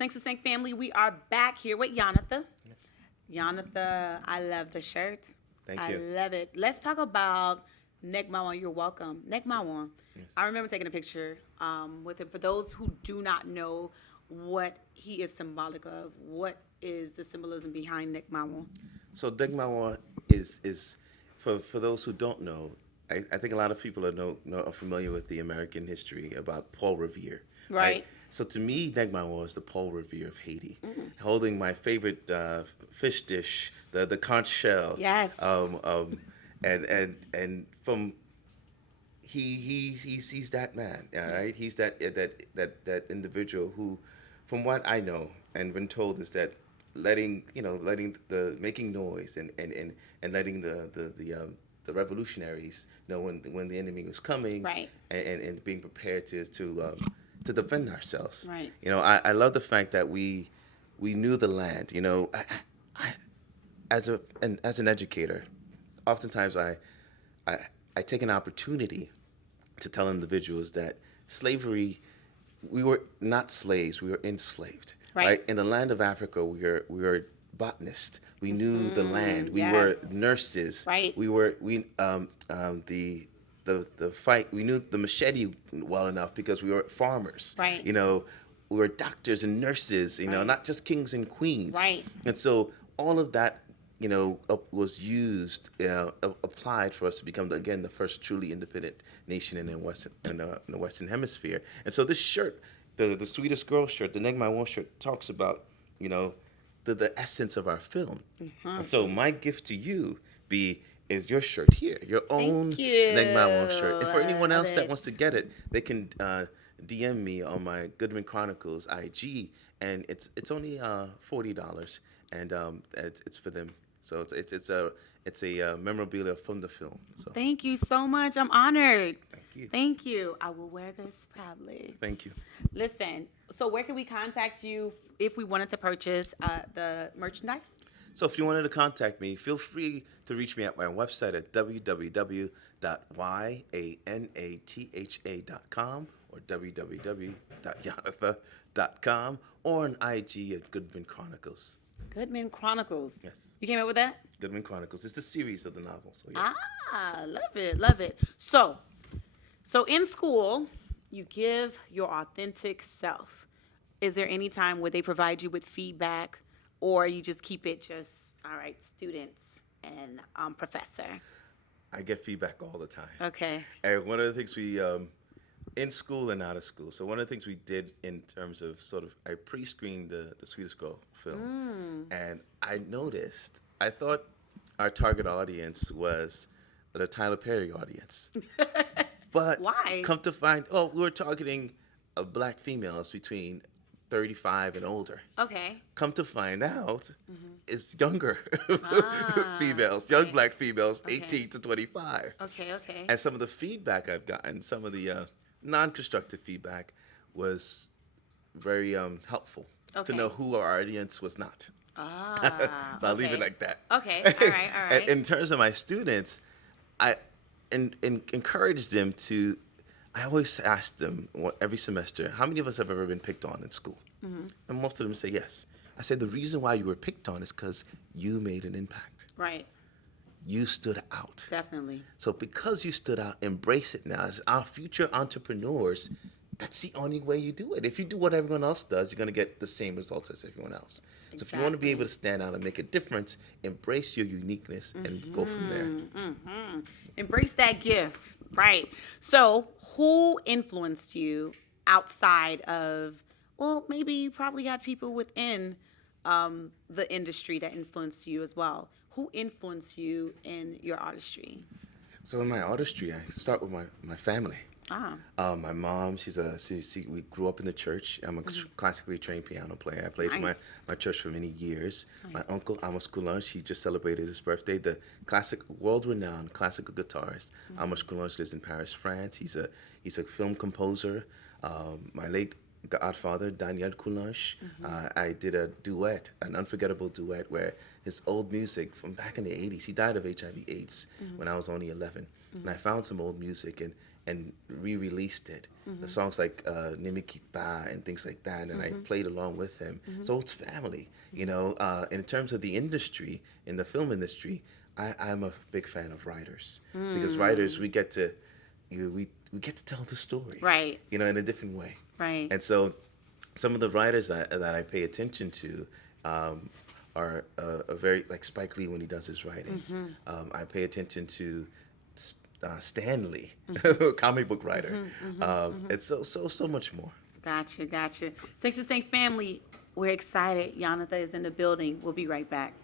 Thanks to Sync family. We are back here with Yanatha. Yes. Yanatha, I love the shirt. Thank I you. love it. Let's talk about Negmawan. You're welcome. Negmawan. Yes. I remember taking a picture with him. For those who do not know what he is symbolic of, what is the symbolism behind Negmawan? So Degmawa is for those who don't know, I think a lot of people are familiar with the American history about Paul Revere. Right. So to me, Degmawa is the Paul Revere of Haiti, holding my favorite fish dish, the conch shell. Yes. And from he's that man, all right? He's that individual who, from what I know and been told, is that letting the making noise and letting the revolutionaries know when the enemy was coming, Right. and being prepared to defend ourselves. Right. I love the fact that we knew the land. I as an educator, oftentimes I take an opportunity to tell individuals that slavery, we were not slaves, we were enslaved. Right. In the land of Africa, we were botanists. We knew the land. We yes. were nurses. Right. The fight. We knew the machete well enough because we were farmers. Right. We were doctors and nurses. Right. Not just kings and queens. Right. And so all of that, was used, applied for us to become the first truly independent nation in the Western Hemisphere. And so this shirt, the Sweetest Girl shirt, the Negmawan shirt, talks about, the essence of our film. And so my gift to you is your shirt here, your own you. Negmawan shirt. And for anyone I else love that it. wants to get it, they can DM me on my Goodman Chronicles IG, and it's only $40, and it's for them. So it's a memorabilia from the film. So Thank you so much. I'm honored. thank you. Thank you. I will wear this proudly. Thank you. Listen, so where can we contact you if we wanted to purchase the merchandise? So if you wanted to contact me, feel free to reach me at my website at www.yanatha.com or www.yanatha.com or on IG at Goodman Chronicles. Goodman Chronicles. Yes. You came up with that? Goodman Chronicles. It's the series of the novel. So yes. Love it, love it. So in school, you give your authentic self. Is there any time where they provide you with feedback, or you just keep it just, all right, students and professor? I get feedback all the time. Okay. And one of the things we, in school and out of school, so one of the things we did in terms of I pre-screened the Sweetest Girl film. And I thought our target audience was the Tyler Perry audience. But Why? come to find, we were targeting black females between 35 and older. Okay. Come to find out, it's younger females, okay. young black females, Okay. 18 to 25. Okay. And some of the feedback I've gotten, some of the non-constructive feedback, was very helpful to Okay. know who our audience was not. So I'll leave okay. it like that. Okay. All right. And in terms of my students, I encourage them to. I always ask them every semester, how many of us have ever been picked on in school? And most of them say yes. I said the reason why you were picked on is because you made an impact. Right. You stood out. Definitely. So because you stood out, embrace it now. As our future entrepreneurs, that's the only way you do it. If you do what everyone else does, you're going to get the same results as everyone else. So if you want to be able to stand out and make a difference, embrace your uniqueness and go from there. Embrace that gift. Right. So who influenced you outside of, well, maybe you probably got people within the industry that influenced you as well. Who influenced you in your artistry? So in my artistry, I start with my family. My mom, we grew up in the church. I'm a classically trained piano player. I played Nice. for my church for many years. Nice. My uncle, Amos Coulange, he just celebrated his birthday. The world-renowned classical guitarist, Amos Coulange, lives in Paris, France. He's a film composer. My late godfather, Daniel Coulange, I did a duet, an unforgettable duet, where his old music from back in the 80s, he died of HIV/AIDS when I was only 11. and I found some old music and re-released it. The songs like Nimikitba and things like that, and I played along with him. So it's family, you know. In terms of the industry, in the film industry, I'm a big fan of writers, because writers, we get to we get to tell the story, Right. you know, in a different way. Right. And so some of the writers that I pay attention to are very, like Spike Lee when he does his writing. I pay attention to Stan Lee, comic book writer. It's so much more. Gotcha. Thanks for saying family. We're excited. Yanatha is in the building. We'll be right back.